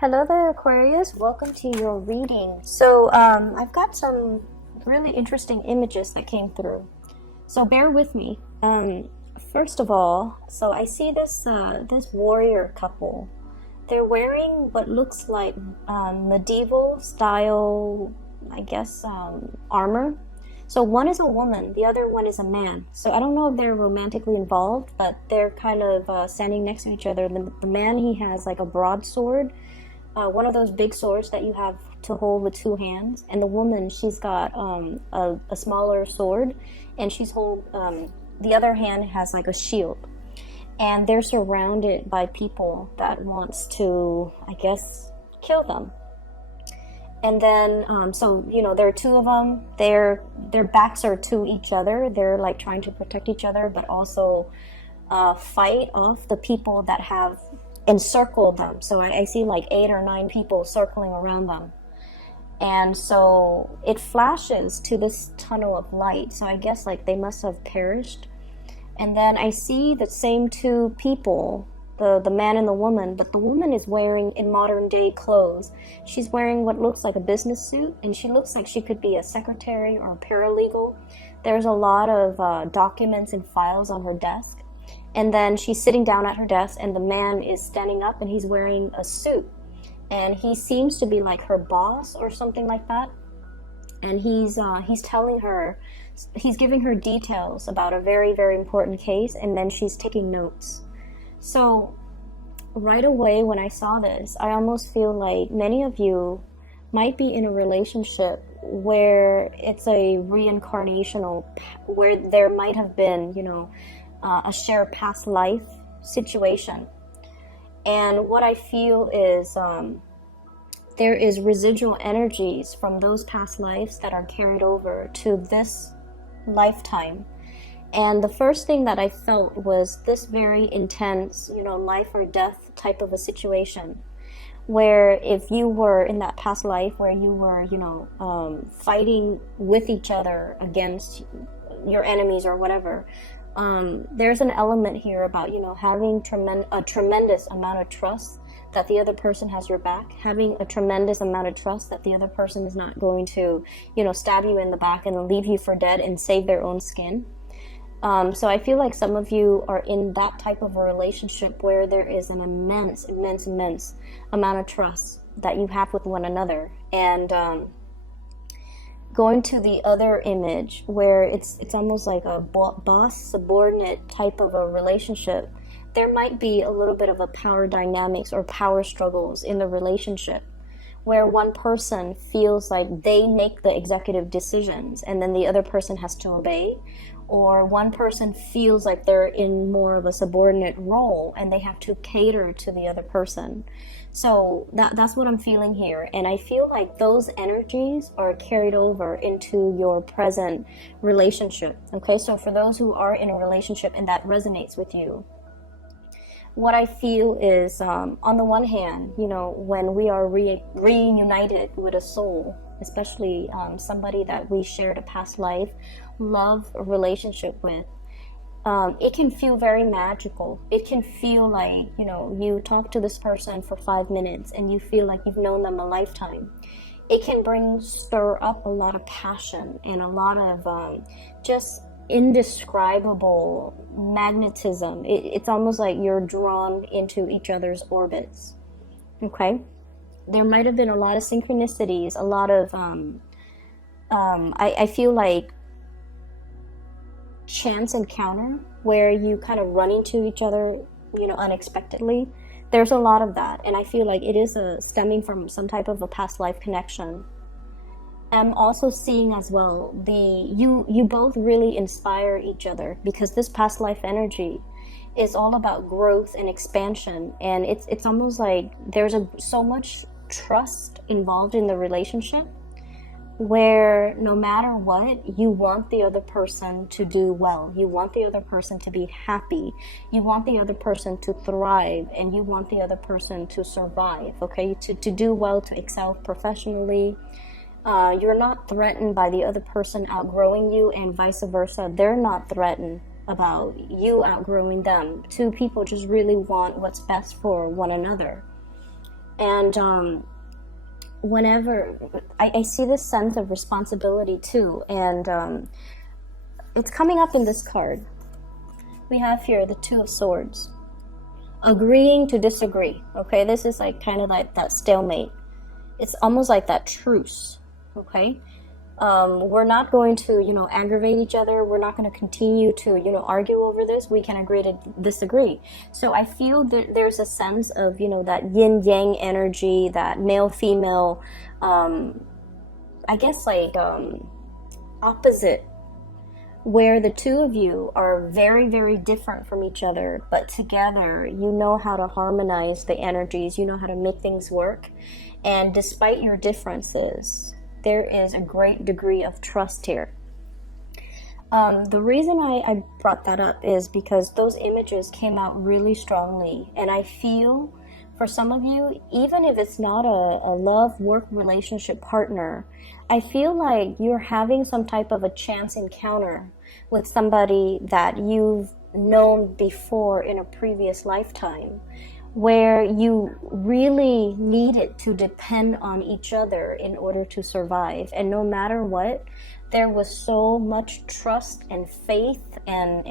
Hello there, Aquarius. Welcome to your reading. So I've got some really interesting images that came through. So bear with me. First of all, so I see this warrior couple. They're wearing what looks like medieval style, I guess, armor. So one is a woman, the other one is a man. So I don't know if they're romantically involved, but they're kind of standing next to each other. The man, he has like a broadsword. One of those big swords that you have to hold with two hands, and the woman, she's got a smaller sword, and the other hand has like a shield, and they're surrounded by people that wants to, I guess, kill them. And then so there are two of them. Their backs are to each other. They're like trying to protect each other, but also fight off the people that have encircled them. So I see like 8 or 9 people circling around them. And so it flashes to this tunnel of light. So I guess like they must have perished. And then I see the same 2 people, the man and the woman, but the woman is wearing in modern day clothes. She's wearing what looks like a business suit, and she looks like she could be a secretary or a paralegal. There's a lot of documents and files on her desk. And then she's sitting down at her desk, and the man is standing up, and he's wearing a suit. And he seems to be like her boss or something like that. And he's telling her, he's giving her details about a very, very important case, and then she's taking notes. So right away when I saw this, I almost feel like many of you might be in a relationship where it's a reincarnational, where there might have been, a shared past life situation. And what I feel is there is residual energies from those past lives that are carried over to this lifetime. And the first thing that I felt was this very intense, life or death type of a situation, where if you were in that past life where you were, fighting with each other against your enemies or whatever, there's an element here about, having a tremendous amount of trust that the other person has your back, having a tremendous amount of trust that the other person is not going to, stab you in the back and leave you for dead and save their own skin. So I feel like some of you are in that type of a relationship where there is an immense amount of trust that you have with one another. And going to the other image where it's almost like a boss subordinate type of a relationship, there might be a little bit of a power dynamics or power struggles in the relationship, where one person feels like they make the executive decisions and then the other person has to obey, or one person feels like they're in more of a subordinate role and they have to cater to the other person. So that's what I'm feeling here. And I feel like those energies are carried over into your present relationship. Okay, so for those who are in a relationship and that resonates with you, what I feel is, on the one hand, when we are reunited with a soul, especially somebody that we shared a past life, love, relationship with, it can feel very magical. It can feel like, you talk to this person for 5 minutes and you feel like you've known them a lifetime. It can stir up a lot of passion and a lot of just indescribable magnetism. It's almost like you're drawn into each other's orbits. Okay? There might have been a lot of synchronicities, a lot of, I feel like chance encounter where you kind of run into each other, unexpectedly. There's a lot of that, and I feel like it is stemming from some type of a past life connection. I'm also seeing as well you both really inspire each other, because this past life energy is all about growth and expansion, and it's almost like there's so much trust involved in the relationship, where no matter what, you want the other person to do well, you want the other person to be happy, you want the other person to thrive, and you want the other person to survive, okay, to do well, to excel professionally. You're not threatened by the other person outgrowing you, and vice versa. They're not threatened about you outgrowing them. 2 people just really want what's best for one another. And whenever I see this sense of responsibility too, and it's coming up in this card. We have here the Two of Swords. Agreeing to disagree. Okay, this is like kind of like that stalemate. It's almost like that truce. Okay, we're not going to, you know, aggravate each other. We're not going to continue to, you know, argue over this. We can agree to disagree. So I feel that there's a sense of, you know, that yin yang energy, that male female, I guess like opposite, where the two of you are very, very different from each other, but together you know how to harmonize the energies, you know how to make things work. And despite your differences, there is a great degree of trust here. The reason I brought that up is because those images came out really strongly, and I feel for some of you, even if it's not a love work relationship partner, I feel like you're having some type of a chance encounter with somebody that you've known before in a previous lifetime, where you really needed to depend on each other in order to survive. And no matter what, there was so much trust and faith and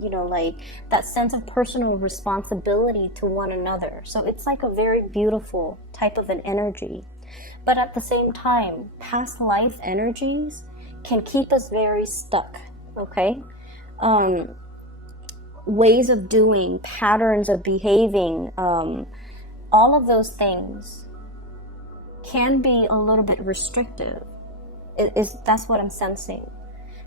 you know, like that sense of personal responsibility to one another. So it's like a very beautiful type of an energy. But at the same time, past life energies can keep us very stuck, okay? Ways of doing, patterns of behaving, all of those things can be a little bit restrictive. That's what I'm sensing.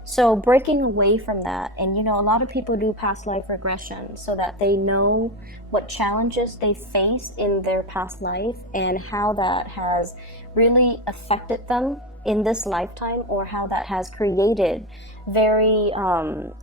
So breaking away from that, and you know, a lot of people do past life regression so that they know what challenges they faced in their past life and how that has really affected them in this lifetime, or how that has created very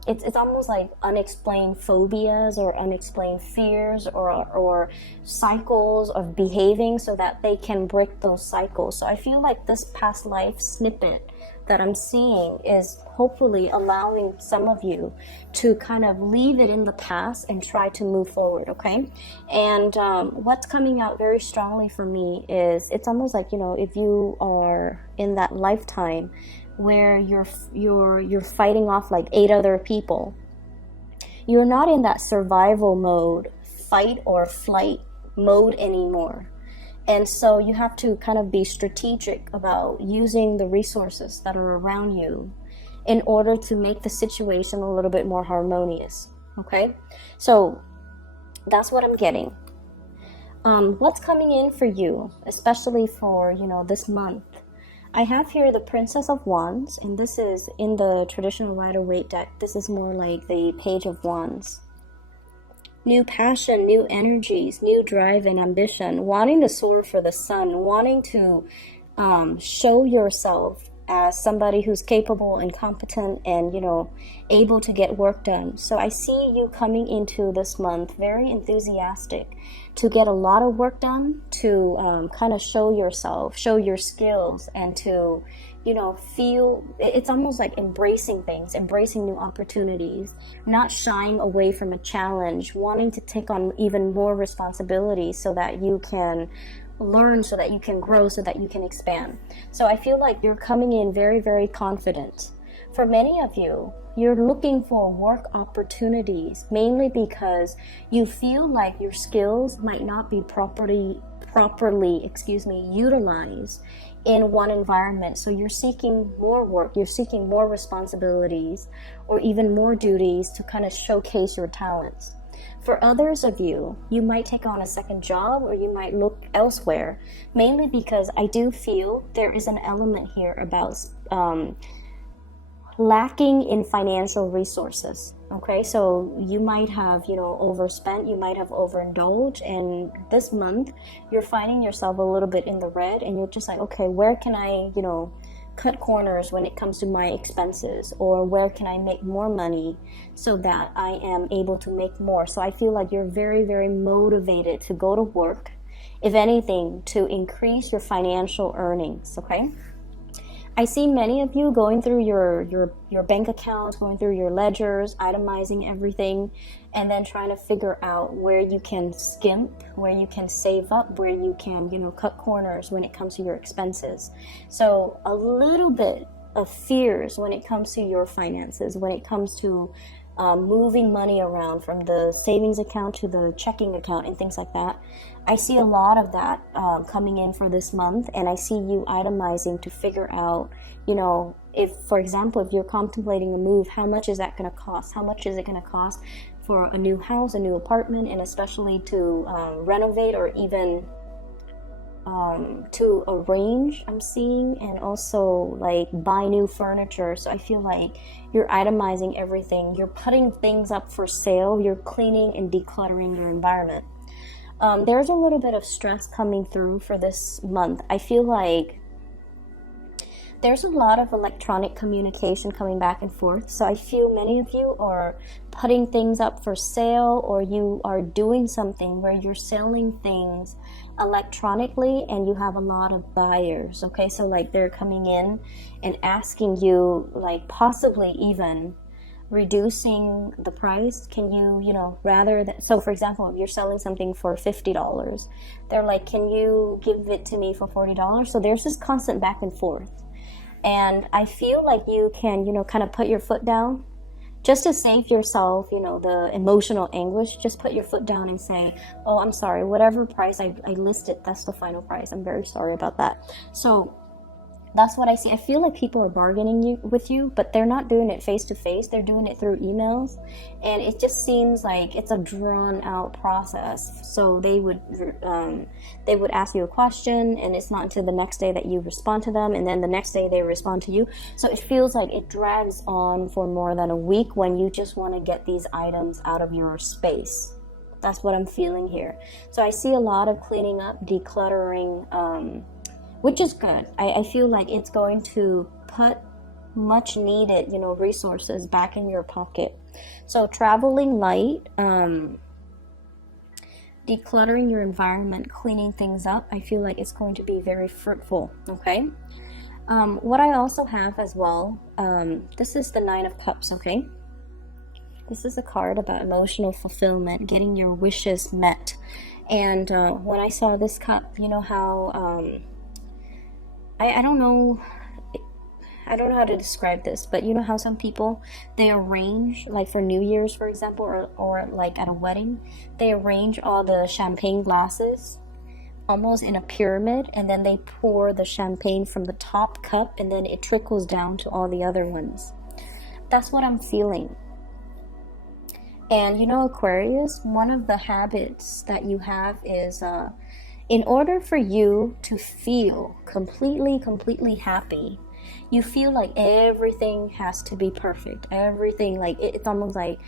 it's almost like unexplained phobias or unexplained fears or cycles of behaving, so that they can break those cycles. So I feel like this past life snippet that I'm seeing is hopefully allowing some of you to kind of leave it in the past and try to move forward, okay? And what's coming out very strongly for me is it's almost like, you know, if you are in that lifetime where you're fighting off like 8 other people, you're not in that survival mode, fight or flight mode anymore. And so you have to kind of be strategic about using the resources that are around you in order to make the situation a little bit more harmonious, okay? So that's what I'm getting. What's coming in for you, especially for, you know, this month? I have here the Princess of Wands, and this is in the traditional Rider-Waite deck. This is more like the Page of Wands. New passion, new energies, new drive and ambition, wanting to soar for the sun, wanting to show yourself as somebody who's capable and competent and, you know, able to get work done. So I see you coming into this month very enthusiastic to get a lot of work done, to kind of show yourself, show your skills, and to, you know, feel, it's almost like embracing things, embracing new opportunities, not shying away from a challenge, wanting to take on even more responsibility so that you can learn, so that you can grow, so that you can expand. So I feel like you're coming in very, very confident. For many of you, you're looking for work opportunities, mainly because you feel like your skills might not be properly utilized in one environment. So you're seeking more work, you're seeking more responsibilities, or even more duties to kind of showcase your talents. For others of you, you might take on a second job, or you might look elsewhere, mainly because I do feel there is an element here about lacking in financial resources. Okay, so you might have, you know, overspent, you might have overindulged, and this month you're finding yourself a little bit in the red, and you're just like, okay, where can I, you know, cut corners when it comes to my expenses, or where can I make more money so that I am able to make more? So I feel like you're very, very motivated to go to work, if anything, to increase your financial earnings, okay? I see many of you going through your bank accounts, going through your ledgers, itemizing everything, and then trying to figure out where you can skimp, where you can save up, where you can, cut corners when it comes to your expenses. So a little bit of fears when it comes to your finances, when it comes to moving money around from the savings account to the checking account and things like that. I see a lot of that coming in for this month, and I see you itemizing to figure out, if, for example, if you're contemplating a move, how much is that going to cost? How much is it going to cost for a new house, a new apartment, and especially to renovate or even to arrange, I'm seeing, and also like buy new furniture. So I feel like you're itemizing everything, you're putting things up for sale, you're cleaning and decluttering your environment. There's a little bit of stress coming through for this month. I feel like there's a lot of electronic communication coming back and forth. So I feel many of you are putting things up for sale, or you are doing something where you're selling things electronically and you have a lot of buyers. Okay, so like they're coming in and asking you, like possibly even reducing the price. Can you, rather than, so for example, if you're selling something for $50, they're like, can you give it to me for $40? So there's this constant back and forth. And I feel like you can, kind of put your foot down just to save yourself, the emotional anguish. Just put your foot down and say, oh, I'm sorry, whatever price I listed, that's the final price. I'm very sorry about that. So that's what I see. I feel like people are bargaining with you, but they're not doing it face to face. They're doing it through emails. And it just seems like it's a drawn out process. So they would ask you a question, and it's not until the next day that you respond to them, and then the next day they respond to you. So it feels like it drags on for more than a week when you just want to get these items out of your space. That's what I'm feeling here. So I see a lot of cleaning up, decluttering, which is good. I feel like it's going to put much needed, resources back in your pocket. So traveling light, decluttering your environment, cleaning things up, I feel like it's going to be very fruitful, okay? What I also have as well, this is the 9 of Cups, okay? This is a card about emotional fulfillment, getting your wishes met. And when I saw this cup, you know how... I don't know how to describe this, but you know how some people, they arrange, like for New Year's, for example, or like at a wedding, they arrange all the champagne glasses almost in a pyramid, and then they pour the champagne from the top cup, and then it trickles down to all the other ones. That's what I'm feeling. And Aquarius, one of the habits that you have is in order for you to feel completely happy, you feel like everything has to be perfect. Everything, like it's almost like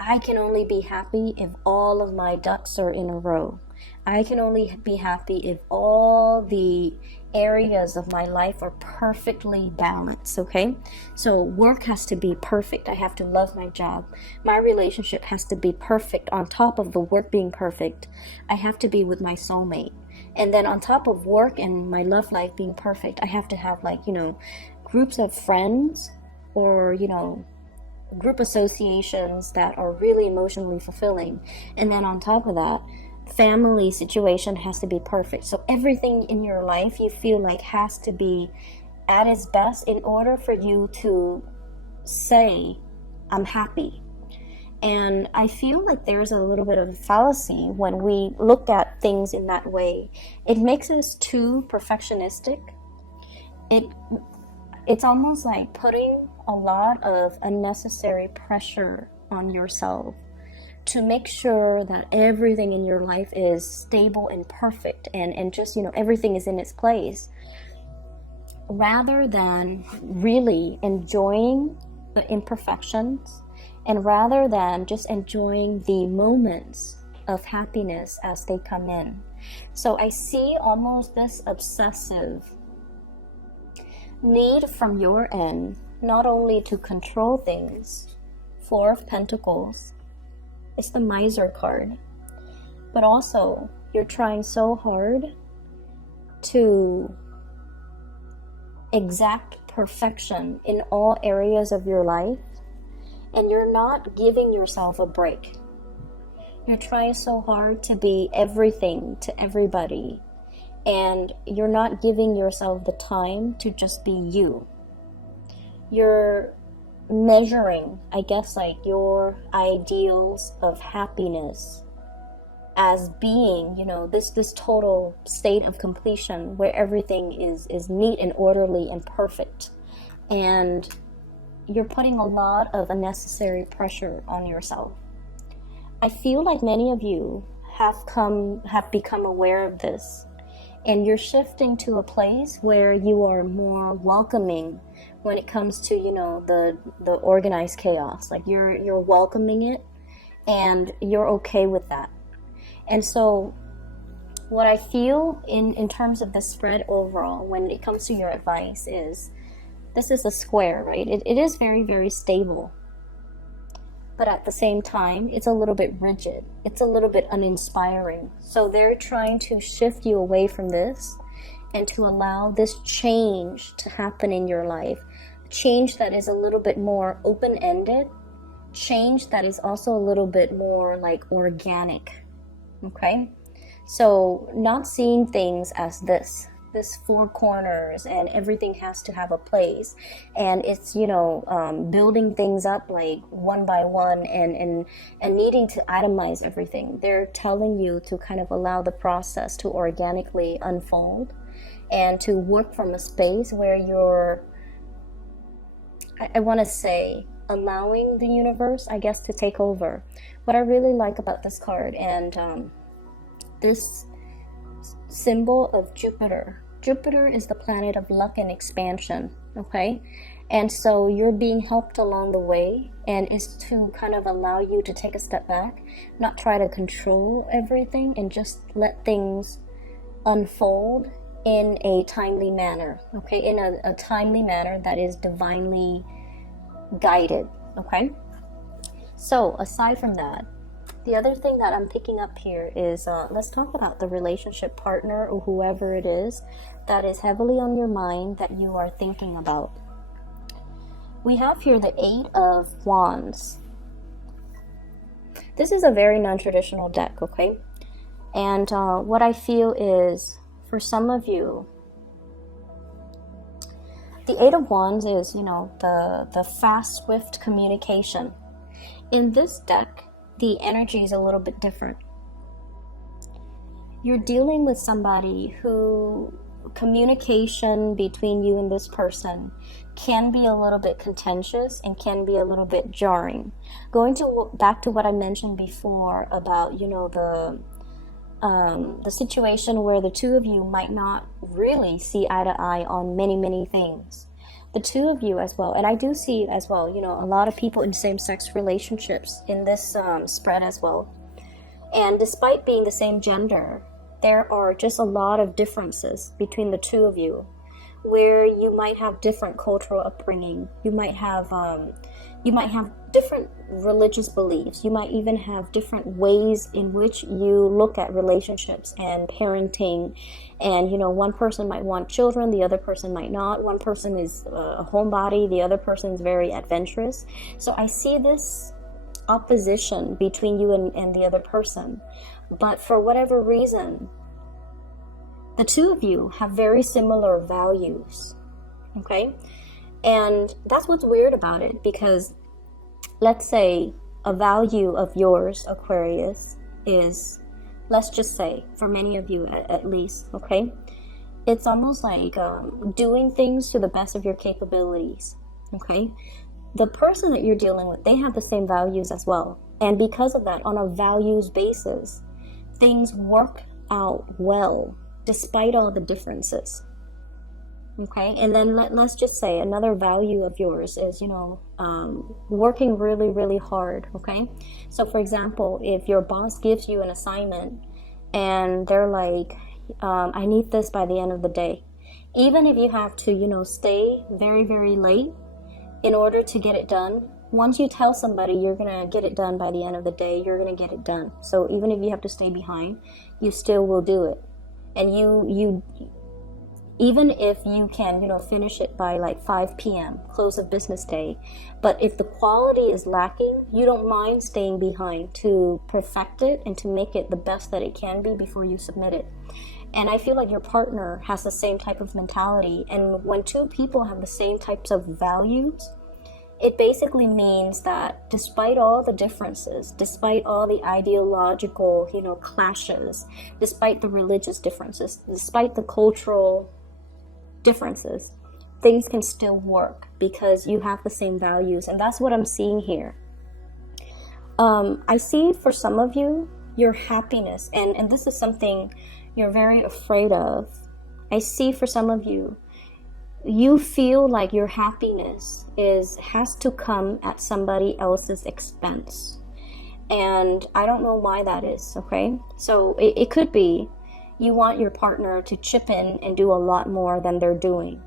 I can only be happy if all of my ducks are in a row. I can only be happy if all the areas of my life are perfectly balanced, okay? So work has to be perfect. I have to love my job. My relationship has to be perfect. On top of the work being perfect, I have to be with my soulmate. And then on top of work and my love life being perfect, I have to have groups of friends or, group associations that are really emotionally fulfilling. And then on top of that, family situation has to be perfect. So everything in your life you feel like has to be at its best in order for you to say, I'm happy. And I feel like there's a little bit of a fallacy when we look at things in that way. It makes us too perfectionistic. It's almost like putting a lot of unnecessary pressure on yourself to make sure that everything in your life is stable and perfect and just, everything is in its place, rather than really enjoying the imperfections, and rather than just enjoying the moments of happiness as they come in. So I see almost this obsessive need from your end, not only to control things, 4 of Pentacles, it's the Miser card, but also you're trying so hard to exact perfection in all areas of your life, and you're not giving yourself a break. You're trying so hard to be everything to everybody, and you're not giving yourself the time to just be you. You're measuring, I guess, like your ideals of happiness as being, you know, this total state of completion where everything is neat and orderly and perfect. And you're putting a lot of unnecessary pressure on yourself. I feel like many of you have become aware of this, and you're shifting to a place where you are more welcoming when it comes to, you know, the organized chaos. Like you're welcoming it, and you're okay with that. And so what I feel in terms of the spread overall when it comes to your advice is, this is a square, right? It is very, very stable. But at the same time, it's a little bit rigid. It's a little bit uninspiring. So they're trying to shift you away from this and to allow this change to happen in your life. Change that is a little bit more open-ended. Change that is also a little bit more like organic. Okay? So not seeing things as this four corners and everything has to have a place, and it's, you know, building things up like one by one and needing to itemize everything. They're telling you to kind of allow the process to organically unfold and to work from a space where you're, I want to say, allowing the universe, I guess, to take over. What I really like about this card and this symbol of Jupiter. Jupiter is the planet of luck and expansion, okay? And so you're being helped along the way, and it's to kind of allow you to take a step back, not try to control everything, and just let things unfold in a timely manner, okay? In a timely manner that is divinely guided, okay? So aside from that, the other thing that I'm picking up here is, let's talk about the relationship partner or whoever it is that is heavily on your mind that you are thinking about. We have here the 8 of Wands. This is a very non-traditional deck, okay? And what I feel is, for some of you, the 8 of Wands is, you know, the fast, swift communication. In this deck, the energy is a little bit different. You're dealing with somebody who communication between you and this person can be a little bit contentious and can be a little bit jarring. Going back to what I mentioned before about, you know, the situation where the two of you might not really see eye to eye on many things. The two of you as well, and I do see as well, you know, a lot of people in same-sex relationships in this spread as well. And despite being the same gender, there are just a lot of differences between the two of you, where you might have different cultural upbringing, you might have different religious beliefs, you might even have different ways in which you look at relationships and parenting. And, you know, one person might want children, the other person might not. One person is a homebody, the other person is very adventurous. So I see this opposition between you and the other person. But for whatever reason, the two of you have very similar values, okay? And that's what's weird about it, because let's say a value of yours, Aquarius, is, let's just say, for many of you at least, okay? It's almost like doing things to the best of your capabilities, okay? The person that you're dealing with, they have the same values as well. And because of that, on a values basis, things work out well, despite all the differences. Okay, and then let's just say another value of yours is, you know, working really hard, okay? So for example, if your boss gives you an assignment and they're like, I need this by the end of the day. Even if you have to, you know, stay very late in order to get it done, once you tell somebody you're gonna get it done by the end of the day, you're gonna get it done. So even if you have to stay behind, you still will do it. And you even if you can, finish it by like 5 p.m., close of business day. But if the quality is lacking, you don't mind staying behind to perfect it and to make it the best that it can be before you submit it. And I feel like your partner has the same type of mentality. And when two people have the same types of values, it basically means that despite all the differences, despite all the ideological, clashes, despite the religious differences, despite the cultural differences, things can still work because you have the same values. And that's what I'm seeing here. I see for some of you, your happiness, and this is something you're very afraid of. I see for some of you, you feel like your happiness has to come at somebody else's expense. And I don't know why that is, okay? So it could be you want your partner to chip in and do a lot more than they're doing.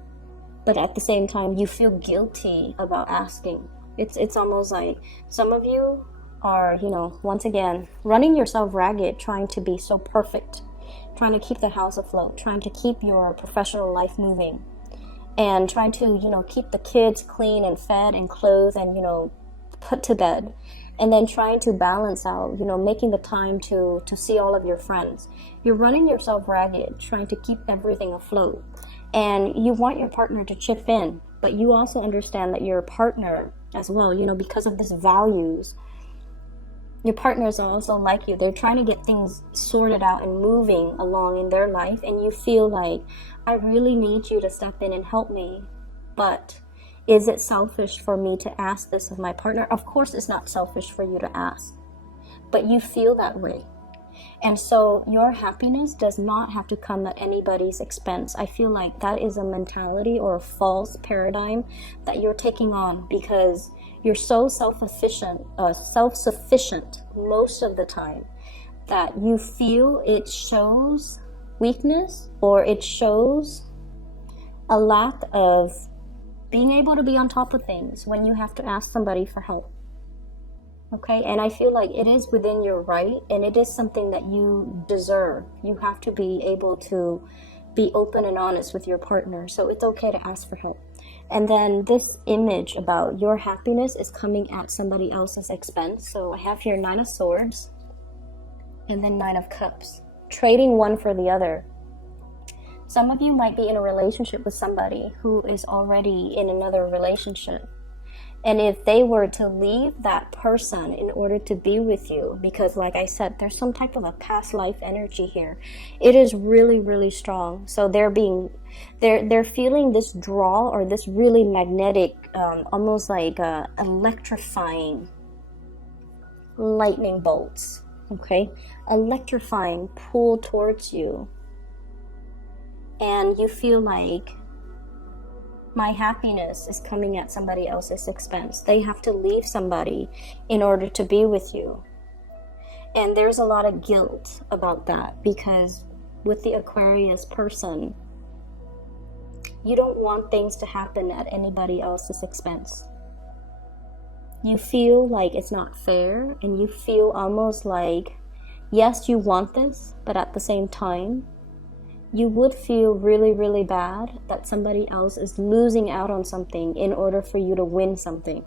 But at the same time, you feel guilty about asking. It's almost like some of you are, once again, running yourself ragged, trying to be so perfect, trying to keep the house afloat, trying to keep your professional life moving, and trying to, keep the kids clean and fed and clothed and, put to bed. And then trying to balance out, making the time to see all of your friends. You're running yourself ragged, trying to keep everything afloat. And you want your partner to chip in. But you also understand that your partner as well, because of these values, your partners are also like you. They're trying to get things sorted out and moving along in their life. And you feel like, I really need you to step in and help me. But is it selfish for me to ask this of my partner? Of course it's not selfish for you to ask. But you feel that way. And so your happiness does not have to come at anybody's expense. I feel like that is a mentality or a false paradigm that you're taking on because you're so self-sufficient most of the time that you feel it shows weakness or it shows a lack of being able to be on top of things when you have to ask somebody for help. Okay, and I feel like it is within your right and it is something that you deserve. You have to be able to be open and honest with your partner, so it's okay to ask for help. And then this image about your happiness is coming at somebody else's expense. So I have here 9 of Swords and then 9 of Cups, trading one for the other. Some of you might be in a relationship with somebody who is already in another relationship. And if they were to leave that person in order to be with you, because like I said, there's some type of a past life energy here. It is really, really strong. So they're feeling this draw or this really magnetic, almost like electrifying lightning bolts. Okay, electrifying pull towards you. And you feel like my happiness is coming at somebody else's expense. They have to leave somebody in order to be with you. And there's a lot of guilt about that because with the Aquarius person, you don't want things to happen at anybody else's expense. You feel like it's not fair and you feel almost like, yes, you want this, but at the same time, you would feel really, really bad that somebody else is losing out on something in order for you to win something.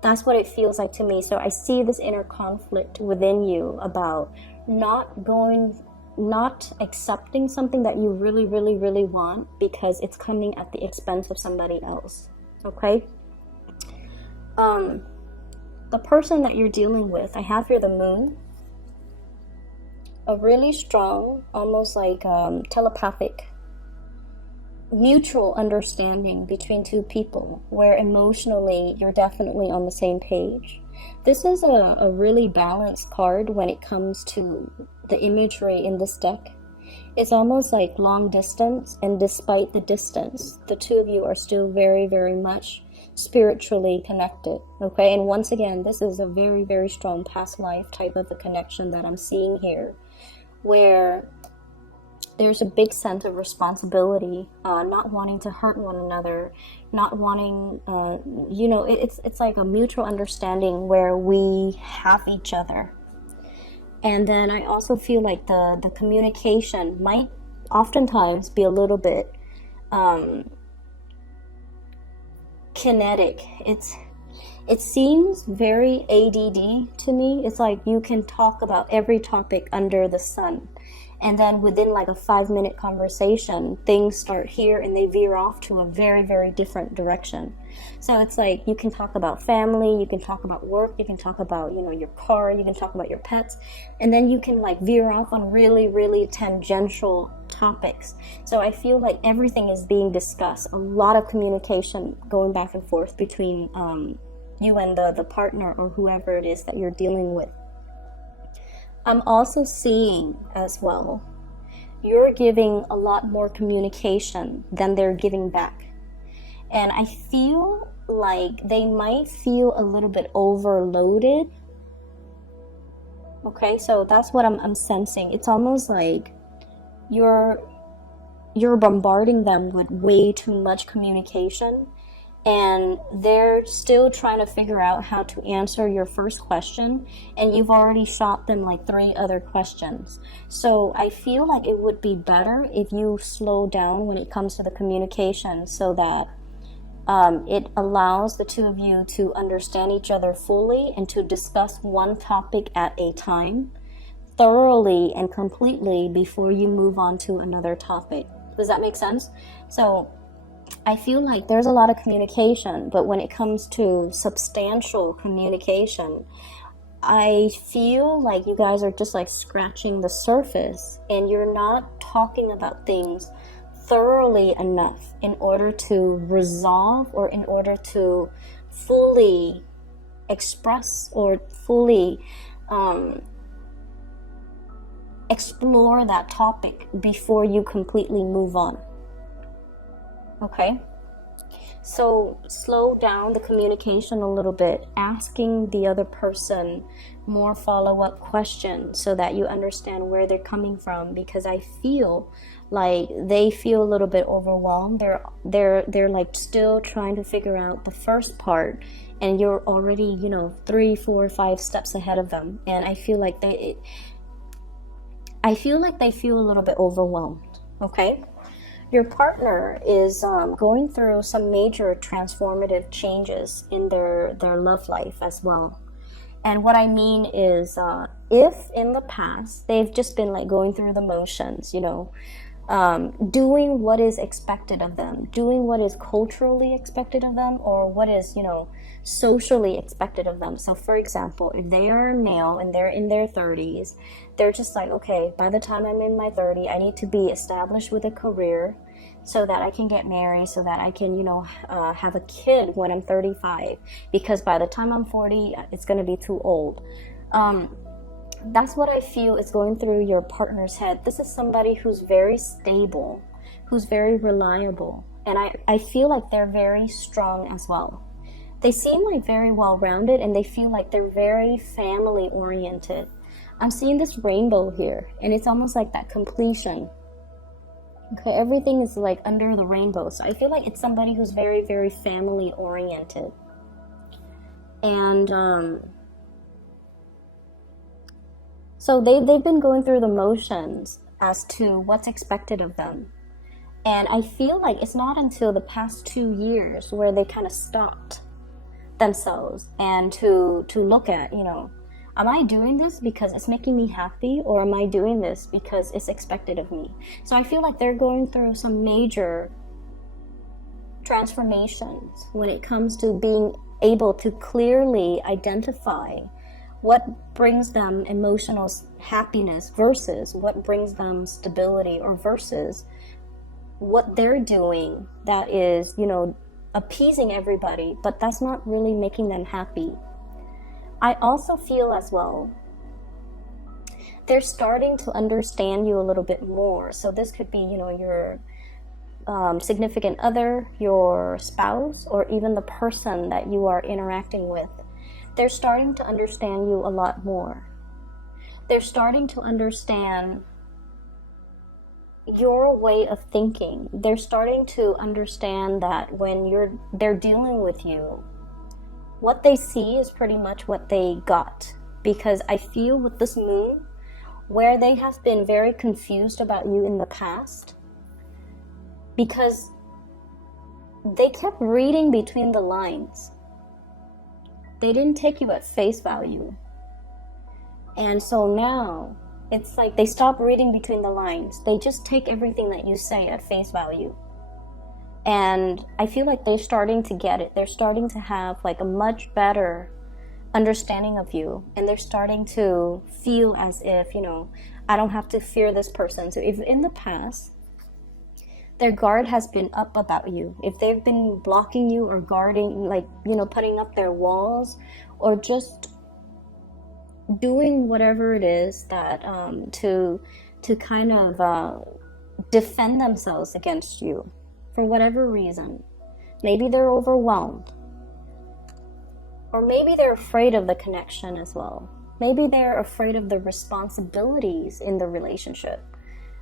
That's what it feels like to me. So I see this inner conflict within you about not accepting something that you really, really, really want because it's coming at the expense of somebody else. Okay? The person that you're dealing with, I have here the Moon. A really strong, almost like telepathic, mutual understanding between two people where emotionally you're definitely on the same page. This is a really balanced card when it comes to the imagery in this deck. It's almost like long distance, and despite the distance, the two of you are still very, very much spiritually connected. Okay, and once again, this is a very, very strong past life type of a connection that I'm seeing here, where there's a big sense of responsibility, not wanting to hurt one another, not wanting, it's like a mutual understanding where we have each other. And then I also feel like the communication might oftentimes be a little bit kinetic. It seems very ADD to me. It's like you can talk about every topic under the sun. And then within like a 5-minute conversation, things start here and they veer off to a very, very different direction. So it's like you can talk about family, you can talk about work, you can talk about, your car, you can talk about your pets, and then you can like veer off on really, really tangential topics. So I feel like everything is being discussed. A lot of communication going back and forth between you and the partner or whoever it is that you're dealing with. I'm also seeing as well, you're giving a lot more communication than they're giving back. And I feel like they might feel a little bit overloaded. Okay, so that's what I'm sensing. It's almost like you're bombarding them with way too much communication, and they're still trying to figure out how to answer your first question, and you've already shot them like 3 other questions. So I feel like it would be better if you slow down when it comes to the communication, so that it allows the two of you to understand each other fully and to discuss one topic at a time thoroughly and completely before you move on to another topic. Does that make sense? So I feel like there's a lot of communication, but when it comes to substantial communication, I feel like you guys are just like scratching the surface and you're not talking about things thoroughly enough in order to resolve or in order to fully express or fully explore that topic before you completely move on. Okay, so slow down the communication a little bit, asking the other person more follow-up questions so that you understand where they're coming from, because I feel like they feel a little bit overwhelmed. They're like still trying to figure out the first part, and you're already 3, 4, 5 steps ahead of them, and I feel like they feel a little bit overwhelmed. Okay. Your partner is going through some major transformative changes in their love life as well. And what I mean is, if in the past they've just been like going through the motions, doing what is expected of them, doing what is culturally expected of them, or what is, socially expected of them. So for example, if they are male and they're in their 30s, they're just like, okay, by the time I'm in my 30s, I need to be established with a career so that I can get married, so that I can, have a kid when I'm 35, because by the time I'm 40, it's going to be too old. That's what I feel is going through your partner's head. This is somebody who's very stable, who's very reliable, and I feel like they're very strong as well. They seem like very well-rounded, and they feel like they're very family-oriented. I'm seeing this rainbow here, and it's almost like that completion. Okay, everything is like under the rainbow. So I feel like it's somebody who's very, very family-oriented. And so they've been going through the motions as to what's expected of them. And I feel like it's not until the past 2 years where they kind of stopped themselves and to look at, am I doing this because it's making me happy, or am I doing this because it's expected of me? So I feel like they're going through some major transformations when it comes to being able to clearly identify what brings them emotional happiness versus what brings them stability, or versus what they're doing that is, appeasing everybody, but that's not really making them happy. I also feel as well, they're starting to understand you a little bit more. So this could be, your significant other, your spouse, or even the person that you are interacting with. They're starting to understand you a lot more. They're starting to understand your way of thinking. They're starting to understand that when they're dealing with you, what they see is pretty much what they got. Because I feel with this moon, where they have been very confused about you in the past, because they kept reading between the lines. They didn't take you at face value. And so now it's like they stop reading between the lines. They just take everything that you say at face value. And I feel like they're starting to get it. They're starting to have like a much better understanding of you. And they're starting to feel as if, you know, I don't have to fear this person. So if in the past, their guard has been up about you, if they've been blocking you or guarding, like, you know, putting up their walls or just doing whatever it is that to kind of defend themselves against you for whatever reason. Maybe they're overwhelmed, or maybe they're afraid of the connection as well. Maybe they're afraid of the responsibilities in the relationship.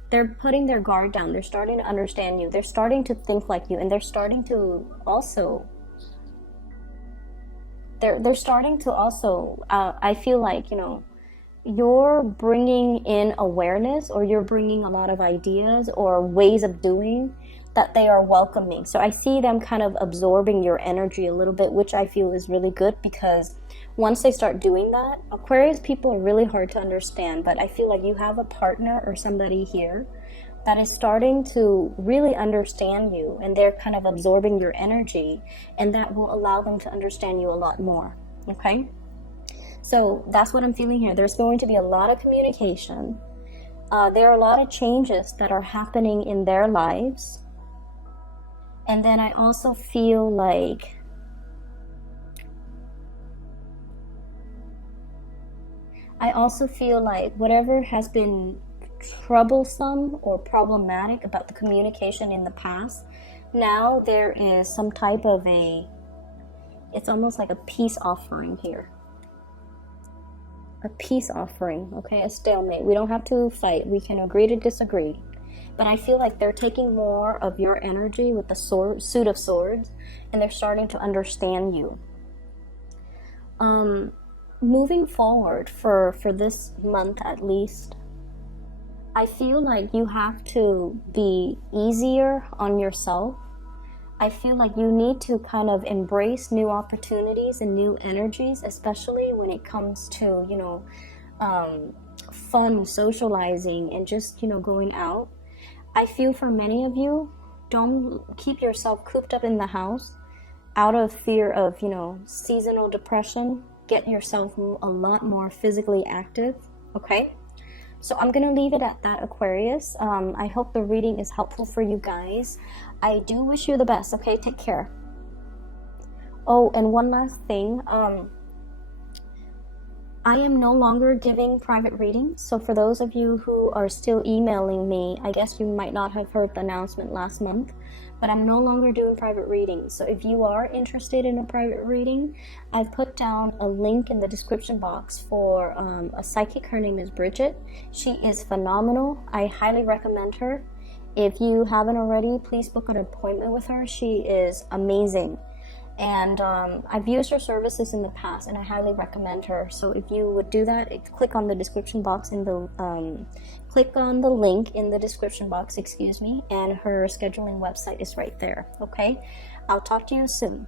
They're putting their guard down. They're starting to understand you. They're starting to think like you, and they're starting to also I feel like, you know, you're bringing in awareness, or you're bringing a lot of ideas or ways of doing that they are welcoming. So I see them kind of absorbing your energy a little bit, which I feel is really good, because once they start doing that, Aquarius people are really hard to understand, but I feel like you have a partner or somebody here that is starting to really understand you, and they're kind of absorbing your energy, and that will allow them to understand you a lot more. Okay? So that's what I'm feeling here. There's going to be a lot of communication. There are a lot of changes that are happening in their lives. And then I also feel like whatever has been troublesome or problematic about the communication in the past, now there is some type of it's almost like a peace offering here. A peace offering, okay? A stalemate. We don't have to fight. We can agree to disagree. But I feel like they're taking more of your energy with the suit of swords, and they're starting to understand you. Moving forward for this month at least, I feel like you have to be easier on yourself. I feel like you need to kind of embrace new opportunities and new energies, especially when it comes to, you know, fun socializing and just, you know, going out. I feel for many of you, don't keep yourself cooped up in the house out of fear of, you know, seasonal depression. Get yourself a lot more physically active, okay? So I'm going to leave it at that, Aquarius. I hope the reading is helpful for you guys. I do wish you the best, okay? Take care. Oh, and one last thing. I am no longer giving private readings. So for those of you who are still emailing me, I guess you might not have heard the announcement last month, but I'm no longer doing private readings. So if you are interested in a private reading, I've put down a link in the description box for a psychic. Her name is Bridget. She is phenomenal. I highly recommend her. If you haven't already, please book an appointment with her. She is amazing. And I've used her services in the past, and I highly recommend her. So if you would do that, click on the description box in the click on the link in the description box, and her scheduling website is right there. Okay, I'll talk to you soon.